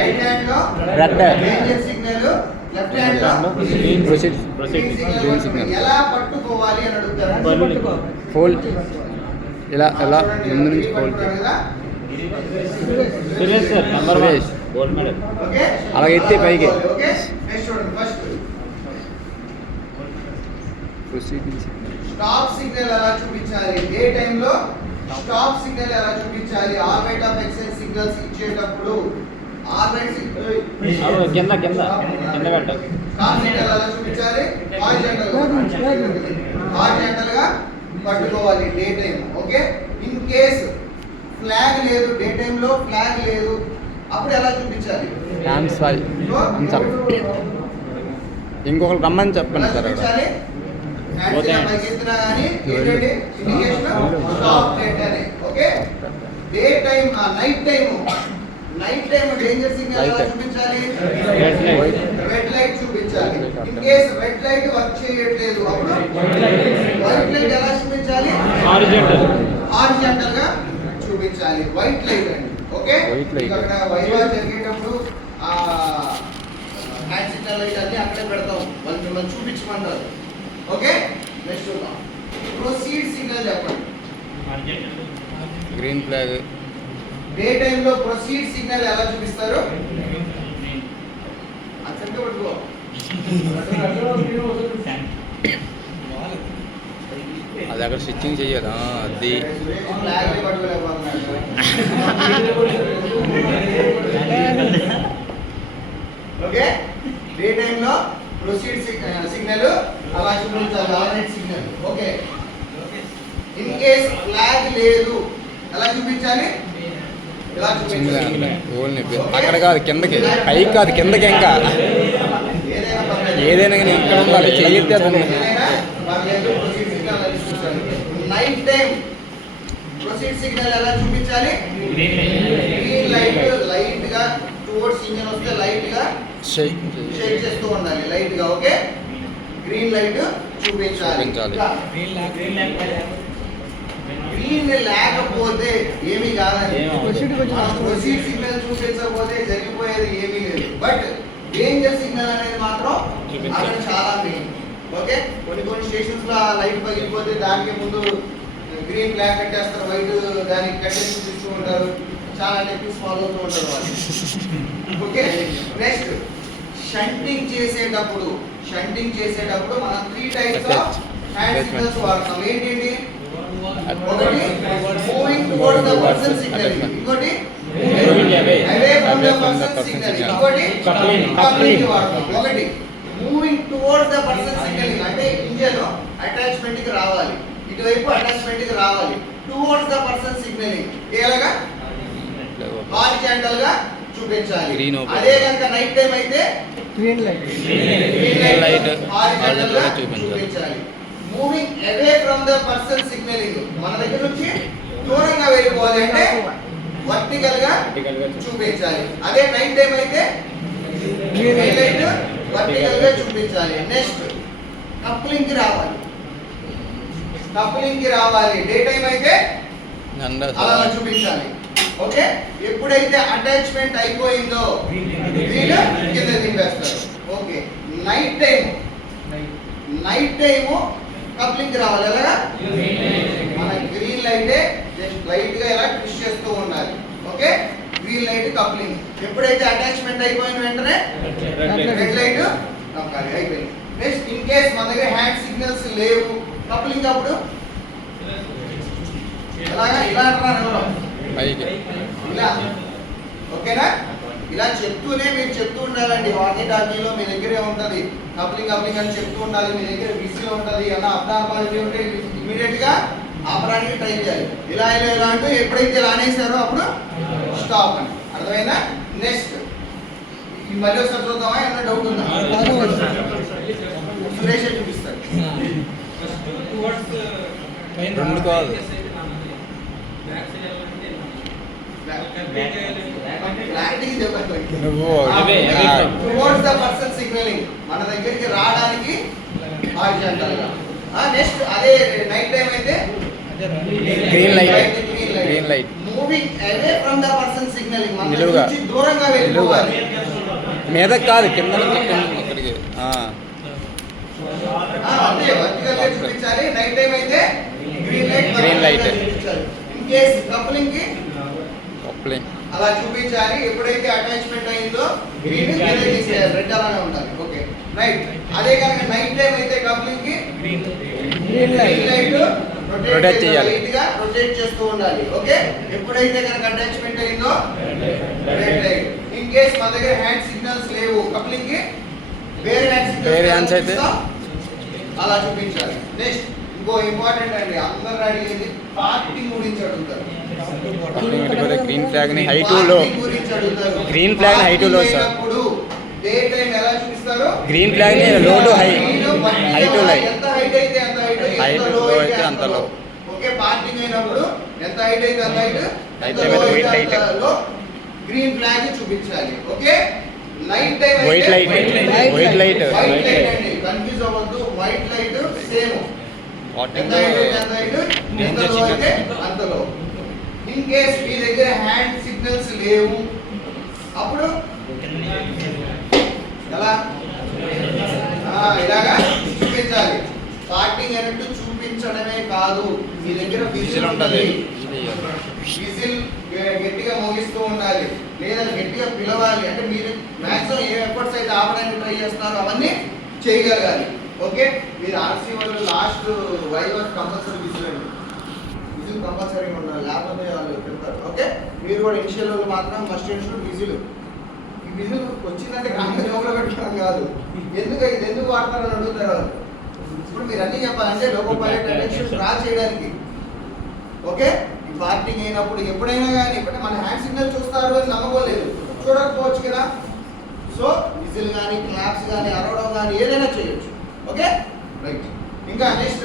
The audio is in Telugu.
రైట్ హ్యాండ్ లో red danger signal, left hand లో ప్రొసీడ్ గ్రీన్ సిగ్నల్. ఎలా పట్టుకోవాలి అని అడుగుతారు. ఫోల్డ్ ఇలా ఎలా ముందు నుంచి ఫోల్డ్ సురేష్ అలాగే ఎత్తి పైకి ప్రొసీడింగ్ స్టాప్ సిగ్నల్ ఎలా చూపించాలి, ఏ టైంలో స్టాప్ సిగ్నల్ ఎలా చూపించాలి. ఆర్బైట్ ఆఫ్ ఎక్సైజ్ సిగ్నల్స్ ఇచ్చేటప్పుడు ఆర్బైట్ కింద కింద కింద పెట్ట స్టాప్ సిగ్నల్ ఎలా చూపించాలి. హారిజాంటల్ గా పట్టుకోవాలి day time. Okay, in case flag లేదు, డే టైం లో ఫ్లాగ్ లేదు, అప్పుడు ఎలా చూపించాలి. ఇంకొకరు రమ్మని చెప్పండి sir. Day time night time danger signal ఎలా చూపించాలి. రెడ్ లైట్ చూపించాలి. In case red light work చేయట్లేదు అప్పుడు వైట్ లైట్ ఎలా చూపించాలి. హారిజాంటల్ గా చూపించాలి. వైట్ లైట్ అండి. ఓకే, అక్కడ వైవా జరిగేటప్పుడు హ్యాండ్ సిగ్నల్ లైట్ అన్ని అక్కడే పెడతాం, వాళ్ళు మిమ్మల్ని చూపించమంటారు. ఓకే, నెక్స్ట్ ప్రొసీడ్ సిగ్నల్ చెప్పండి. గ్రీన్ ఫ్లాగ్ డే టైం లో ప్రొసీడ్ సిగ్నల్ ఎలా చూపిస్తారు. అచ్చంగా పట్టుకో. అది అక్కడ స్విచ్చింగ్ చెయ్యాలి. అది ఫ్లాగ్ పట్టుకోలేకపోతున్నాడు. ఓకే, డే టైం లో ప్రొసీడ్ సిగ్నల్ అలా చూపించాలి. Already signal. Okay, in case flag లేదు ఎలా చూపించాలి. ఎలా చూపించాలి. అక్కడ కాదు కిందకి, పైకి కాదు కిందకి. ఇంకా ఏదైనా కానీ ఇక్కడ ఉండాలి. చేయొద్దు. నైట్ టైం ప్రొసీడ్ సిగ్నల్ ఎలా చూపించాలి. గ్రీన్ లైట్ లైట్ గా టువర్డ్స్ ఇంజన్ వస్తే లైట్ గా షేక్ చేస్తూ ఉండాలి. లైట్ గా. ఓకే, గ్రీన్ లైట్ చూపించాలి. గ్రీన్ లేకపోతే ఏమీ కాదండి. ప్రొసీడ్ సిగ్నల్ చూపించకపోతే జరిగిపోయేది ఏమీ లేదు. బట్ డేంజర్ సిగ్నల్ అనేది మాత్రం అక్కడ చాలా మెయిన్. ఓకే, కొన్ని స్టేషన్స్ లో లైట్ పగిలిపోతే దానికి ముందు గ్రీన్ ఫ్లాగ్ కట్టేస్తారు, వైట్ దానికి కట్టేసి చూపిస్తూ ఉంటారు. చాలా టెక్నిక్స్ ఫాలో అవుతూ ఉంటారు వాళ్ళు. ఓకే, నెక్స్ట్ షంటింగ్ చేసేటప్పుడు మనం 3 టైప్స్ ఆఫ్ హ్యాండ్ సిగ్నల్స్ వాడతాం. ఏంటి? ఒకటి moving towards the person signaling, ఇంకోటి away from the person signaling, ఇంకోటి కప్లింగ్ వాడతాం. ఒకటి moving towards the person signaling అంటే ఇంజన్ అటాచ్మెంట్ కి రావాలి, ఇటువైపు అటాచ్మెంట్ కి రావాలి. టువర్డ్స్ ద పర్సన్ సిగ్నలింగ్ ఎలాగా హారిజాంటల్ గా చూపించాలి. అదే కనుక నైట్ టైం అయితే గ్రీన్ లైట్ హారిజాంటల్ గా చూపించాలి. Moving away from the person signaling మన దగ్గర నుంచి దూరంగా వెళ్ళిపోవాలి అంటే వర్టికల్ గా చూపించాలి. అదే నైట్ టైం అయితే గ్రీన్ లైట్ వర్టికల్ గా చూపించాలి. నెక్స్ట్ కప్లింగ్ కి రావాలి. డే టైం అయితే అలా చూపించాలి. ఓకే, ఎప్పుడైతే అటాచ్మెంట్ అయిపోయిందో వీళ్ళు కింద దింపేస్తారు. ఓకే, నైట్ టైం కప్లింగ్ రావాలి. ఎలాగా మన గ్రీన్ లైటే జస్ట్ లైట్ గా ఇలా ట్విస్ట్ చేస్తూ ఉండాలి. Okay, green light coupling. ఎప్పుడైతే అటాచ్మెంట్ అయిపోయిన వెంటనే రెడ్ లైట్ నొక్కాలి. అయిపోయింది. నెక్స్ట్ ఇన్ కేస్ మన దగ్గర హ్యాండ్ సిగ్నల్స్ లేవు, కప్లింగ్ అప్పుడు ఎలాగా ఇలా అంటున్నారు ఇలా. ఓకేనా, ఇలా చెప్తూనే మీరు చెప్తూ ఉండాలండి. వాకీ టాకీలో మీ దగ్గరే ఉంటుంది కప్లింగ్ అని చెప్తూ ఉండాలి. మీ దగ్గర విసిల్ ఉంటుంది, అలా అబ్దార్బాజీ ఉంటే ఇమీడియట్ గా ఆపడానికి ట్రై చేయాలి. ఇలా అంటూ ఎప్పుడైతే ఇలా అనేసారో అప్పుడు స్టాప్ అని. అర్థమైందా? నెక్స్ట్ మళ్ళీ ఒకసారి చూద్దామా, ఏమన్నా డౌట్ ఉందా? సురేష్ చూపిస్తాడు. రెండు కాదు, మన దగ్గరికి రావడానికి హారిజాంటల్ గా. నెక్స్ట్ అదే నైట్ టైం అయితే green light green light moving away from the person signaling మన నిలువుగా. నుంచి దూరంగా వెళ్ళిపోవాలి. మీద కాదు కింద నుంచి ఇక్కడికి అంటే వర్టికల్ గా చూపించాలి. నైట్ టైం అయితే గ్రీన్ లైట్ Green light. చూపించాలి. ఇన్ కేస్ కప్లింగ్ కి కప్లింగ్ అలా చూపించాలి. ఎప్పుడైతే అటాచ్మెంట్ అయిందో గ్రీన్ రెడ్ అలానే ఉండాలి. Okay right. అదే కనుక నైట్ టైం అయితే కప్లింగ్ కి గ్రీన్ లైట్ రొటేట్ చేయాలి. లైట్ గా రొటేట్ చేస్తూ ఉండాలి. ఓకే ఎప్పుడైతే కనుక అటాచ్మెంట్ అయిందో రెడ్ లైట్. ఇన్ కేస్ మన దగ్గర హ్యాండ్ సిగ్నల్స్ లేవు కప్లింగ్ కి వేరే హ్యాండ్స్ అయితే అలా చూపించాలి. నెక్స్ట్ ఇంకో ఇంపార్టెంట్ అండి, అందరూ అడిగేది పార్కింగ్ గురించి అడుగుతారు. గ్రీన్ ఫ్లాగ్ ని హై టు లో గ్రీన్ ఫ్లాగ్ హై టు లో సార్. డే టైం ఎలా చూపిస్తారు? గ్రీన్ ఫ్లాగ్ ని లో to high high to lie ఎంత హైట్ అయితే అంత హైట్, హై ఎంత లో లో అయితే అంత లో. ఓకే పార్కింగ్ అయినప్పుడు ఎంత హైట్ అయితే అంత హైట్, ఎంత అయితే లో వైట్ అయితే లైట్. అంత లో గ్రీన్ ఫ్లాగ్ చూపించాలి. Okay night time white light white light white light అండి, కన్ఫ్యూజ్ అవ్వద్దు. వైట్ లైట్ సేమ్ ఎంత హైట్ అయితే అంత హైట్, ఎంత లో అయితే అంత లో. ఇన్ కేస్ మీ దగ్గర హ్యాండ్ సిగ్నల్స్ లేవు అప్పుడు ఎలా ఇలాగా చూపించాలి. పార్కింగ్ అన్నట్టు చూపించడమే కాదు, మీ దగ్గర విజిల్ ఉంటుంది. విజిల్ గట్టిగా మోగిస్తూ ఉండాలి లేదా గట్టిగా పిలవాలి. అంటే మీరు మ్యాక్సిమం ఏ ఎఫర్ట్స్ అయితే ఆపడానికి ట్రై చేస్తున్నారో అవన్నీ చేయగలగాలి. ఓకే మీరు ఆర్సీ వాళ్ళు లాస్ట్ వైవర్ కంపల్సరీ విజిల్ అండి, విజిల్ కంపల్సరీ ఉండాలి లేకపోతే వాళ్ళు పెడతారు. ఓకే మీరు కూడా ఇనిషియల్ వాళ్ళు మాత్రం మస్ట్ అండ్ షుడ్ విజిల్. ఈ విజిల్ వచ్చిందంటే కాంగ్రెస్ లోపల పెట్టడం కాదు, ఎందుకు ఇది ఎందుకు వాడతారని అడుగుతారు వాళ్ళు. ఇప్పుడు మీరు అన్నీ చెప్పాలంటే లోకో పైలట్ అటెన్షన్ డ్రా చేయడానికి. ఓకే ఈ పార్కింగ్ అయినప్పుడు ఎప్పుడైనా కానీ ఎప్పుడైనా మన హ్యాండ్ సిగ్నల్ చూస్తారు అని నమ్మకోలేదు, చూడకపోవచ్చు కదా. సో విజిల్ కానీ క్లాప్స్ కానీ అరవడం కానీ ఏదైనా చేయొచ్చు. Okay right. ఇంకా నెక్స్ట్